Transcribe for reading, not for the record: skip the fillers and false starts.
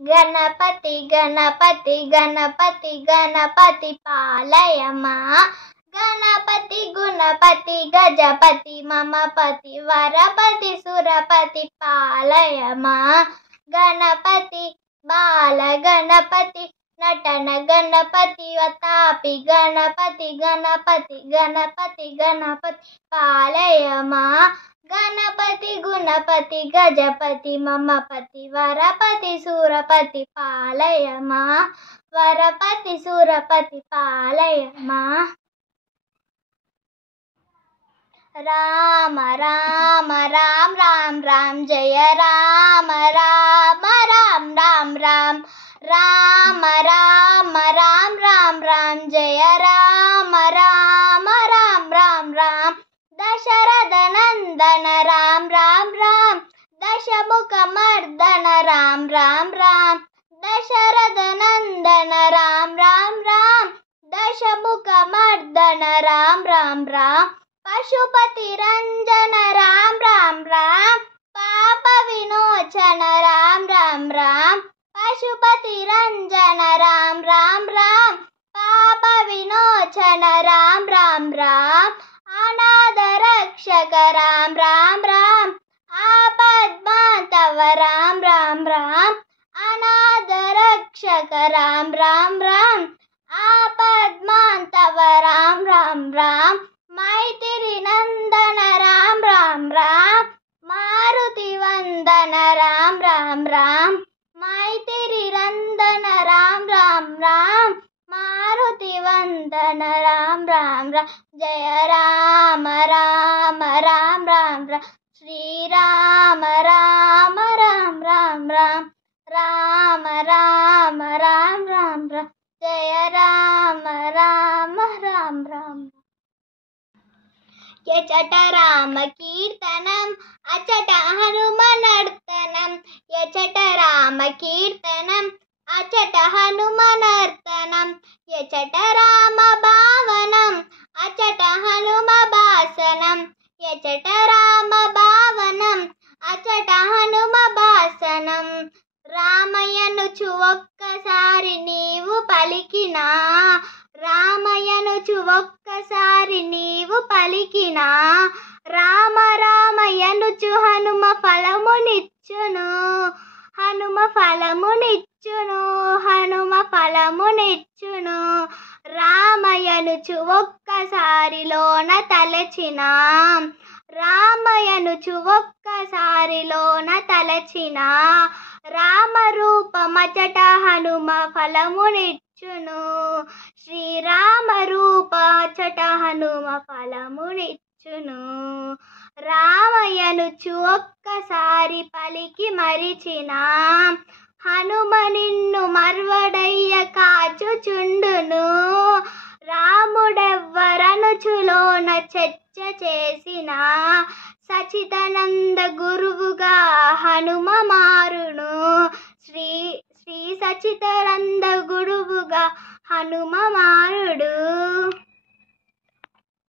గణపతి గణపతి గణపతి గణపతి పాలయమా గణపతి గుణపతి గజపతి మమపతి వరపతి సురపతి పాలయమా గణపతి బాల గణపతి నటన గణపతి వతాపి గణపతి గణపతి గణపతి గణపతి పాలయమా గణపతి గుణపతి గజపతి మమపతి వరపతి సురపతి పాలయమా వరపతి సురపతి పాలయమా రామ రామ రామ రామ రామ జయ రామ రామ రామ రామ రామ రామ రామ రామ రామ రామ జయ రామ రామ రామ రామ రామ దశరథ నందన రామ రామ రామ దశముఖ మర్దన రామ రామ రామ దశరథ నందన రామ రామ రామ దశముఖ మర్దన రామ రామ రామ పశుపతి రంజన రామ రామ రామ పాప విమోచన రామ రామ రామ పశుపతి రంజన రామ రామ రామ పాప విమోచన రామ రామ రామ అనాథ రక్షక రామ రామ రామ ఆపద్బాంధవ రామ రామ రామ అనాథ రక్షక రామ రామ రామ ఆపద్బాంధవ రామ రామ రామ మైత్రి నందన రామ రామ రామ మారుతి వందన రామ రామ రామ మైత్రి నందన రామ రామ రామ మారుతి వందన రామ రామ రామ జయ రామ రామ రామ రామ రామ శ్రీరామ రామ రామ రామ రామ రామ రామ రామ రామ రామ జయ రామ రామ రామ రామ యచట రామ కీర్తనం అచట హనుమ నర్తనం యచట రామ కీర్తనం అచట హనుమ నర్తనం యచట రామ భావనం అచట హనుమ భాసనం యచట రామ భావనం అచట హనుమ భాసనం రామయ్యనుచు ఒక్కసారి నీవు పలికినా రామయ్యనుచు ఒక్కసారి నీవు పలికినా రామ రామయ్యనుచు హనుమ ఫలమునిచ్చును హనుమ ఫలమునిచ్చును హనుమ ఫలమునిచ్చును రామయ్యనుచు ఒక్కసారిలోన తలచిన రామయ్యనుచు ఒక్కసారిలోన తలచిన రామ రూపమచట హనుమ ఫలమునిచ్చును శ్రీరామ రూపచట హనుమ ఫలమునిచ్చును రామయ్యనుచు ఒక్కసారి పలికి మరిచిన హనుమ నిన్ను మర్వడయ్య కాచుచుండును రాముడెవ్వరనుచులోన చర్చ చేసిన సచిదానంద గురువుగా హనుమ మారును శ్రీ సచిదానంద గురువుగా హనుమ మారుడు.